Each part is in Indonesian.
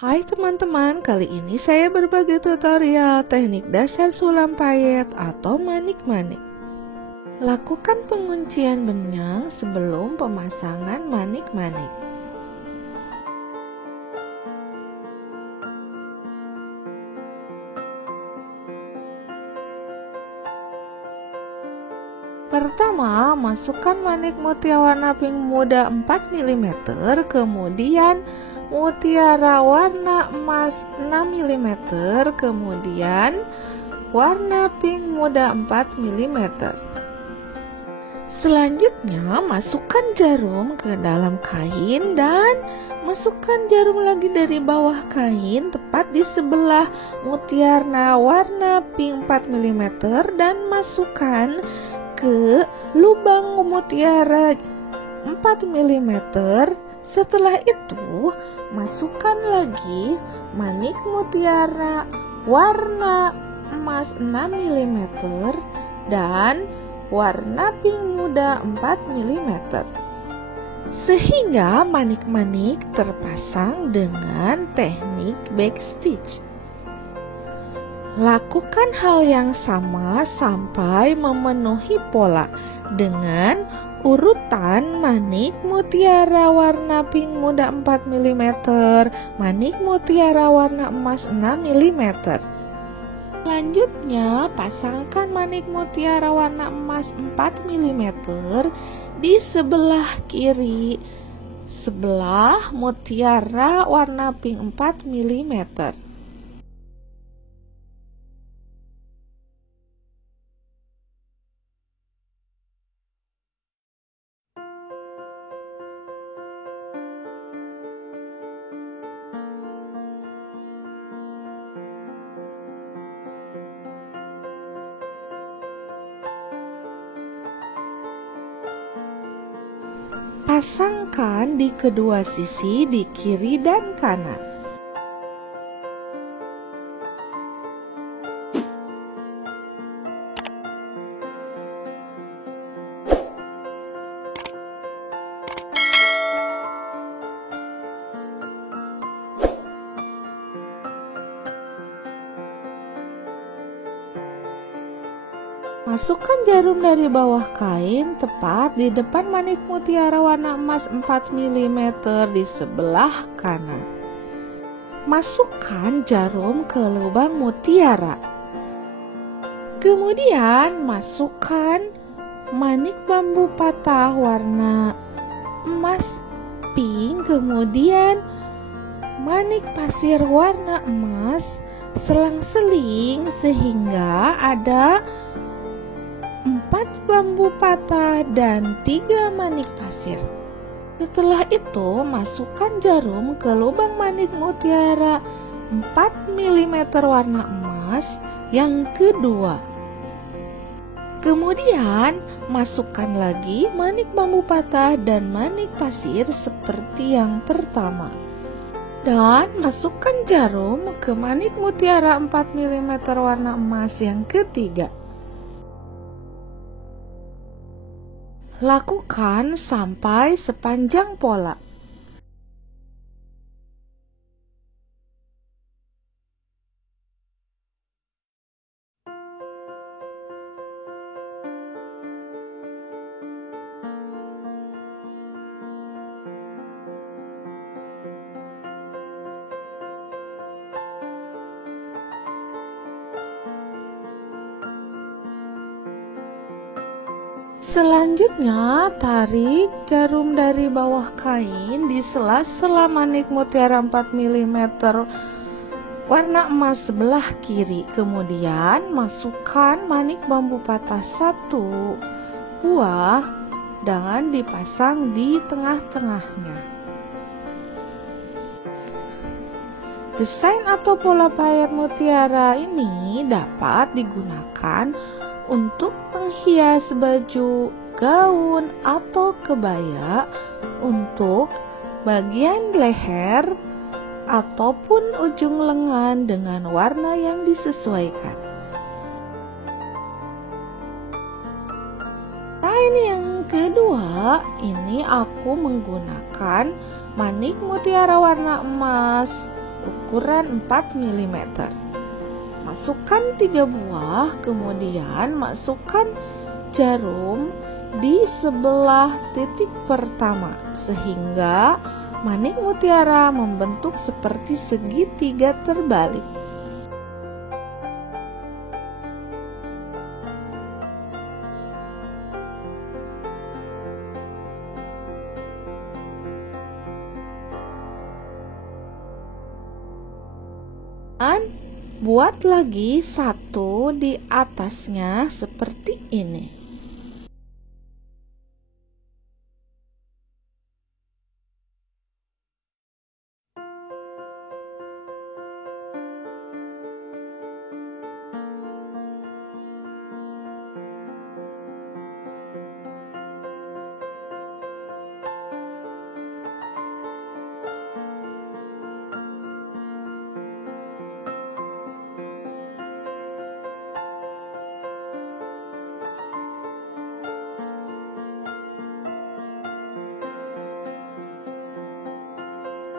Hai teman-teman, kali ini saya berbagi tutorial teknik dasar sulam payet atau manik-manik. Lakukan penguncian benang sebelum pemasangan manik-manik. Pertama, masukkan manik mutiara warna pink muda 4 mm, kemudian mutiara warna emas 6 mm, kemudian warna pink muda 4 mm. Selanjutnya, masukkan jarum ke dalam kain dan masukkan jarum lagi dari bawah kain tepat di sebelah mutiara warna pink 4 mm dan masukkan ke lubang mutiara 4 mm. Setelah itu, masukkan lagi manik mutiara warna emas 6 mm dan warna pink muda 4 mm, sehingga manik-manik terpasang dengan teknik backstitch. Lakukan hal yang sama sampai memenuhi pola dengan urutan manik mutiara warna pink muda 4 mm, manik mutiara warna emas 6 mm. Selanjutnya, pasangkan manik mutiara warna emas 4 mm di sebelah kiri sebelah mutiara warna pink 4 mm. Pasangkan di kedua sisi di kiri dan kanan. Masukkan jarum dari bawah kain tepat di depan manik mutiara warna emas 4 mm di sebelah kanan. Masukkan jarum ke lubang mutiara. Kemudian masukkan manik bambu patah warna emas pink, kemudian manik pasir warna emas, selang-seling sehingga ada 4 bambu patah dan 3 manik pasir. Setelah itu, masukkan jarum ke lubang manik mutiara 4 mm warna emas yang kedua. Kemudian, masukkan lagi manik bambu patah dan manik pasir seperti yang pertama. Dan masukkan jarum ke manik mutiara 4 mm warna emas yang ketiga. Lakukan sampai sepanjang pola. Selanjutnya, tarik jarum dari bawah kain di sela-sela manik mutiara 4 mm warna emas sebelah kiri. Kemudian, masukkan manik bambu patah 1 buah dan dipasang di tengah-tengahnya. Desain atau pola payet mutiara ini dapat digunakan untuk menghias baju, gaun, atau kebaya, untuk bagian leher ataupun ujung lengan dengan warna yang disesuaikan. Kain yang kedua, ini aku menggunakan manik mutiara warna emas ukuran 4 mm. Masukkan 3 buah, kemudian masukkan jarum di sebelah titik pertama sehingga manik mutiara membentuk seperti segitiga terbalik. Dan buat lagi satu di atasnya seperti ini.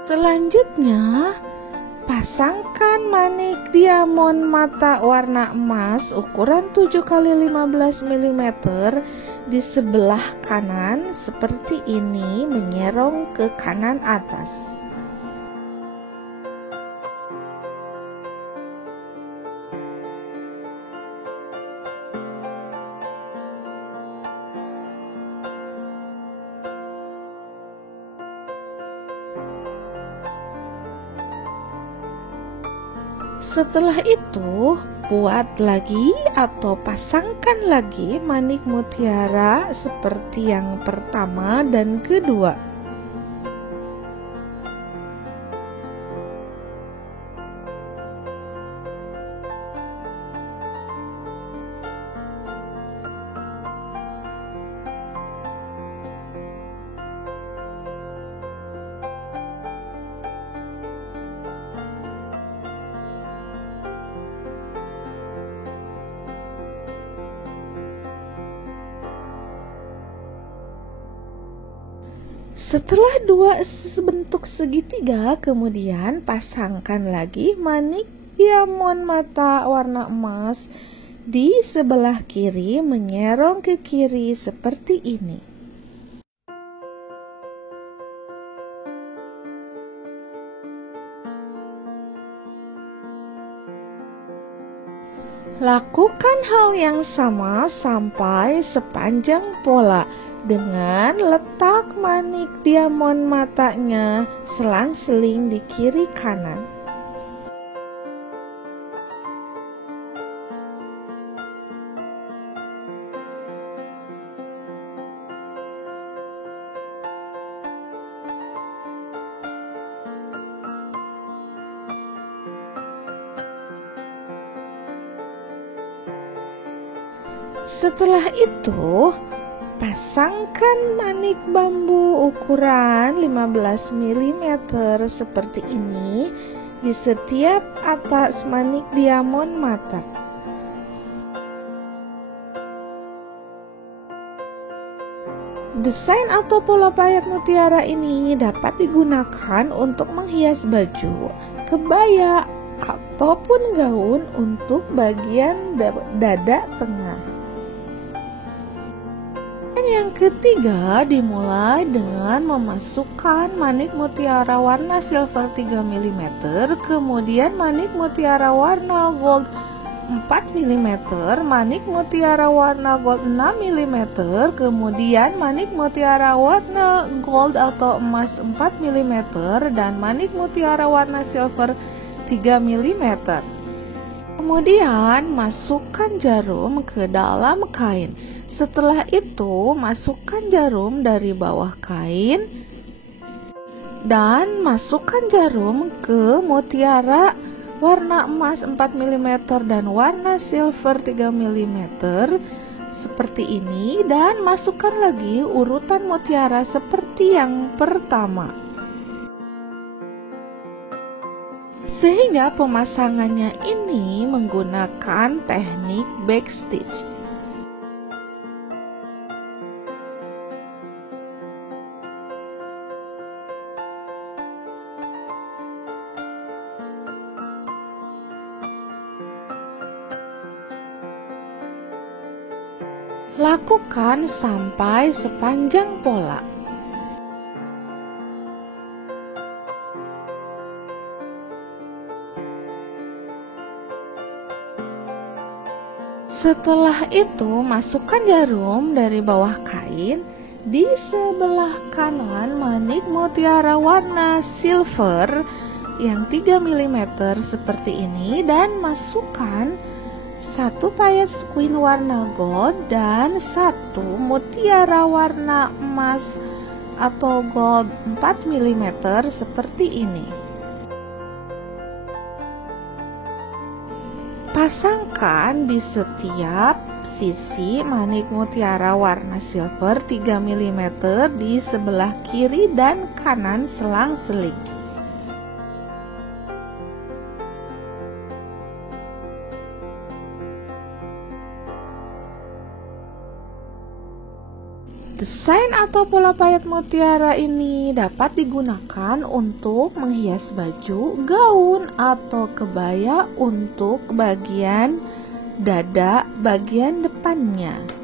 Selanjutnya, pasangkan manik diamond mata warna emas ukuran 7 x 15 mm di sebelah kanan seperti ini, menyerong ke kanan atas. Setelah itu, buat lagi atau pasangkan lagi manik mutiara seperti yang pertama dan kedua. Setelah dua bentuk segitiga, kemudian pasangkan lagi manik diamond mata warna emas di sebelah kiri, menyerong ke kiri seperti ini. Lakukan hal yang sama sampai sepanjang pola dengan letak manik diamond matanya selang-seling di kiri kanan. Setelah itu, pasangkan manik bambu ukuran 15 mm seperti ini di setiap atas manik diamond mata. Desain atau pola payak mutiara ini dapat digunakan untuk menghias baju, kebaya, ataupun gaun untuk bagian dada tengah. Yang ketiga, dimulai dengan memasukkan manik mutiara warna silver 3 mm, kemudian manik mutiara warna gold 4 mm, manik mutiara warna gold 6 mm, kemudian manik mutiara warna gold atau emas 4 mm, dan manik mutiara warna silver 3 mm. Kemudian masukkan jarum ke dalam kain. Setelah itu masukkan jarum dari bawah kain dan masukkan jarum ke mutiara warna emas 4 mm dan warna silver 3 mm seperti ini, dan masukkan lagi urutan mutiara seperti yang pertama. Sehingga pemasangannya ini menggunakan teknik backstitch. Lakukan sampai sepanjang pola. Setelah itu, masukkan jarum dari bawah kain di sebelah kanan manik mutiara warna silver yang 3 mm seperti ini, dan masukkan satu payet sequin warna gold dan satu mutiara warna emas atau gold 4 mm seperti ini. Pasangkan di setiap sisi manik mutiara warna silver 3 mm di sebelah kiri dan kanan selang-seling. Desain atau pola payet mutiara ini dapat digunakan untuk menghias baju, gaun, atau kebaya untuk bagian dada bagian depannya.